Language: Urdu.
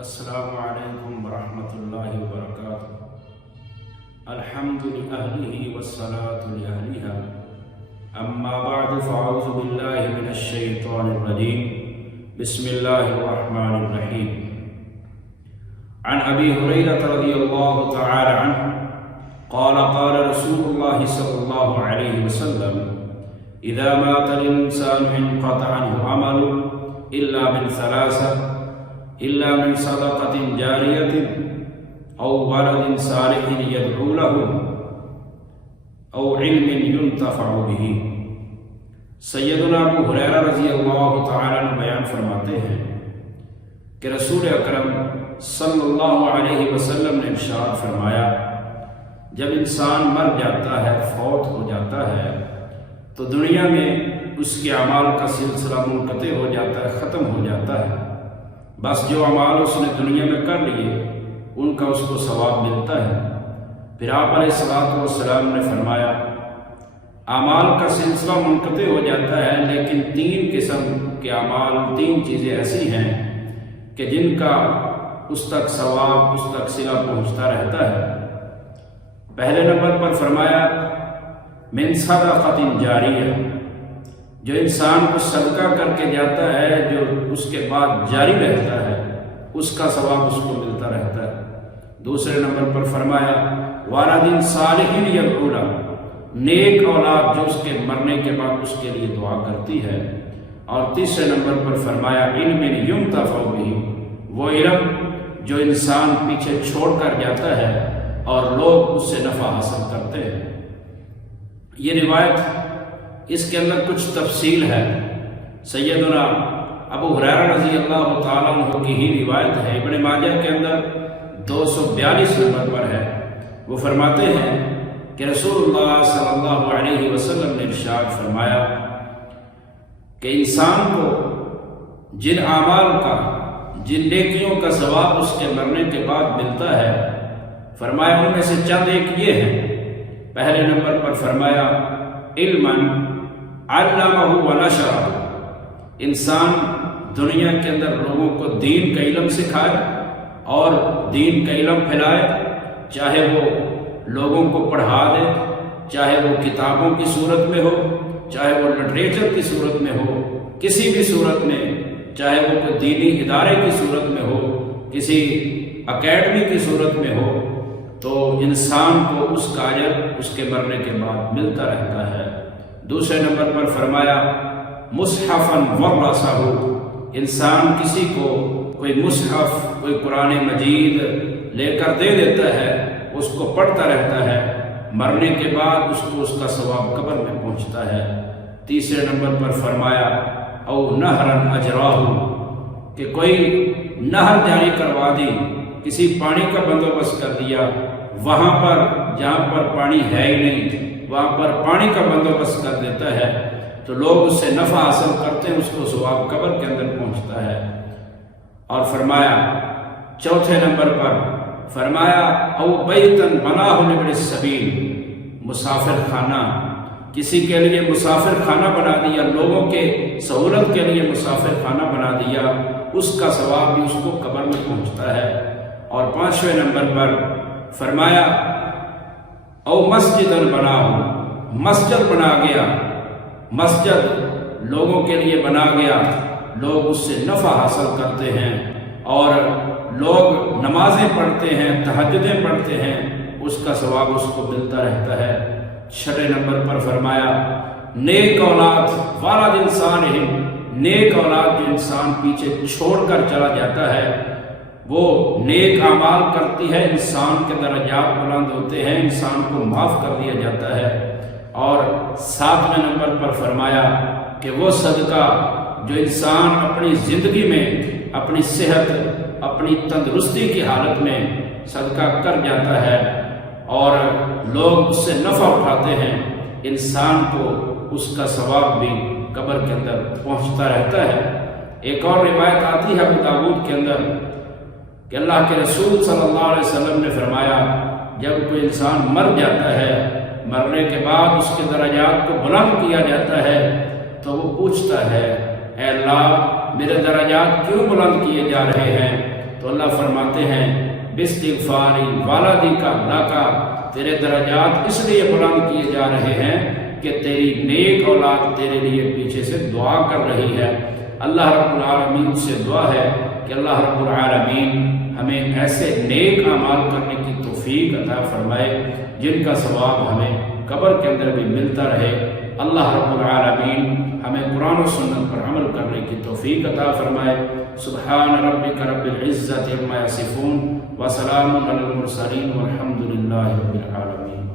السلام علیکم ورحمۃ اللہ وبرکاتہ۔ الحمد لأہلہ والصلاة لأہلہا، اما بعد فاعوذ باللہ من الشیطان الرجیم، بسم اللہ الرحمن الرحیم۔ عن ابی ہریرہ رضی اللہ تعالی عنہ قال قال رسول اللہ صلی اللہ علیہ وسلم اذا مات الانسان انقطع عنه عمل الا من ثلاثة إلا من صدقة جارية أو ولد صالح يدعو له أو علم ينتفع به۔ سیدنا ابو ہریرہ رضی اللہ تعالیٰ عنہ بیان فرماتے ہیں کہ رسول اکرم صلی اللہ علیہ وسلم نے ارشاد فرمایا، جب انسان مر جاتا ہے، فوت ہو جاتا ہے، تو دنیا میں اس کے اعمال کا سلسلہ منقطع ہو جاتا ہے، ختم ہو جاتا ہے۔ بس جو اعمال اس نے دنیا میں کر لیے ان کا اس کو ثواب ملتا ہے۔ پھر آپ علیہ الصلوۃ والسلام نے فرمایا، اعمال کا سلسلہ منقطع ہو جاتا ہے، لیکن تین قسم کے اعمال، تین چیزیں ایسی ہیں کہ جن کا اس تک ثواب، اس تک صلہ پہنچتا رہتا ہے۔ پہلے نمبر پر فرمایا من صدقۃ جاریہ، جو انسان کو صدقہ کر کے جاتا ہے، جو اس کے بعد جاری رہتا ہے، اس کا ثواب اس کو ملتا رہتا ہے۔ دوسرے نمبر پر فرمایا والد صالح یدعو لہ، نیک اولاد جو اس کے مرنے کے بعد اس کے لیے دعا کرتی ہے۔ اور تیسرے نمبر پر فرمایا علم ینتفع بہ، وہ علم جو انسان پیچھے چھوڑ کر جاتا ہے اور لوگ اس سے نفع حاصل کرتے ہیں۔ یہ روایت، اس کے اندر کچھ تفصیل ہے۔ سیدنا ابو ہریرہ رضی اللہ تعالیٰ عنہ کی ہی روایت ہے، ابن ماجہ کے اندر 242 نمبر پر ہے۔ وہ فرماتے ہیں کہ رسول اللہ صلی اللہ علیہ وسلم نے ارشاد فرمایا کہ انسان کو جن اعمال کا، جن نیکیوں کا ثواب اس کے مرنے کے بعد ملتا ہے، فرمایا ان میں سے چند ایک یہ ہیں۔ پہلے نمبر پر فرمایا علماً علمہ ونشرہ، انسان دنیا کے اندر لوگوں کو دین کا علم سکھائے اور دین کا علم پھیلائے، چاہے وہ لوگوں کو پڑھا دے، چاہے وہ کتابوں کی صورت میں ہو، چاہے وہ لٹریچر کی صورت میں ہو، کسی بھی صورت میں، چاہے وہ کوئی دینی ادارے کی صورت میں ہو، کسی اکیڈمی کی صورت میں ہو، تو انسان کو اس کا اجر اس کے مرنے کے بعد ملتا رہتا ہے۔ دوسرے نمبر پر فرمایا مصحفاً ورثہ، انسان کسی کو کوئی مصحف، کوئی قرآن مجید لے کر دے دیتا ہے، اس کو پڑھتا رہتا ہے، مرنے کے بعد اس کو اس کا ثواب قبر میں پہنچتا ہے۔ تیسرے نمبر پر فرمایا او نہراً اجراہ، کہ کوئی نہر جاری کروا دی، کسی پانی کا بندوبست کر دیا، وہاں پر جہاں پر پانی ہے ہی نہیں، وہاں پر پانی کا بندوبست کر دیتا ہے، تو لوگ اس سے نفع حاصل کرتے ہیں، اس کو ثواب قبر کے اندر پہنچتا ہے۔ اور فرمایا چوتھے نمبر پر فرمایا او بیتن بناہ لابن السبیل، مسافر خانہ، کسی کے لیے مسافر خانہ بنا دیا، لوگوں کے سہولت کے لیے مسافر خانہ بنا دیا، اس کا ثواب بھی اس کو قبر میں پہنچتا ہے۔ اور پانچویں نمبر پر فرمایا او مسجد بنا ہو، مسجد بنا گیا، مسجد لوگوں کے لیے بنا گیا، لوگ اس سے نفع حاصل کرتے ہیں اور لوگ نمازیں پڑھتے ہیں، تہجدیں پڑھتے ہیں، اس کا ثواب اس کو ملتا رہتا ہے۔ چھٹے نمبر پر فرمایا نیک اولاد والد صالح، نیک اولاد جو انسان پیچھے چھوڑ کر چلا جاتا ہے، وہ نیک اعمال کرتی ہے، انسان کے درجات بلند ہوتے ہیں، انسان کو معاف کر دیا جاتا ہے۔ اور ساتویں نمبر پر فرمایا کہ وہ صدقہ جو انسان اپنی زندگی میں، اپنی صحت، اپنی تندرستی کی حالت میں صدقہ کر جاتا ہے اور لوگ اس سے نفع اٹھاتے ہیں، انسان کو اس کا ثواب بھی قبر کے اندر پہنچتا رہتا ہے۔ ایک اور روایت آتی ہے ابو داؤد کے اندر کہ اللہ کے رسول صلی اللہ علیہ وسلم نے فرمایا، جب کوئی انسان مر جاتا ہے، مرنے کے بعد اس کے درجات کو بلند کیا جاتا ہے، تو وہ پوچھتا ہے اے اللہ میرے درجات کیوں بلند کیے جا رہے ہیں؟ تو اللہ فرماتے ہیں باستغفاری والدی کا لکا، تیرے درجات اس لیے بلند کیے جا رہے ہیں کہ تیری نیک اولاد تیرے لیے پیچھے سے دعا کر رہی ہے۔ اللہ رب العالمین سے دعا ہے کہ اللہ رب العالمین ہمیں ایسے نیک اعمال کرنے کی توفیق عطا فرمائے جن کا ثواب ہمیں قبر کے اندر بھی ملتا رہے۔ اللہ رب العالمین ہمیں قرآن و سنت پر عمل کرنے کی توفیق عطا فرمائے۔ سبحان ربک رب العزت عما یصفون وسلام علی المرسلین والحمد للہ رب العالمین۔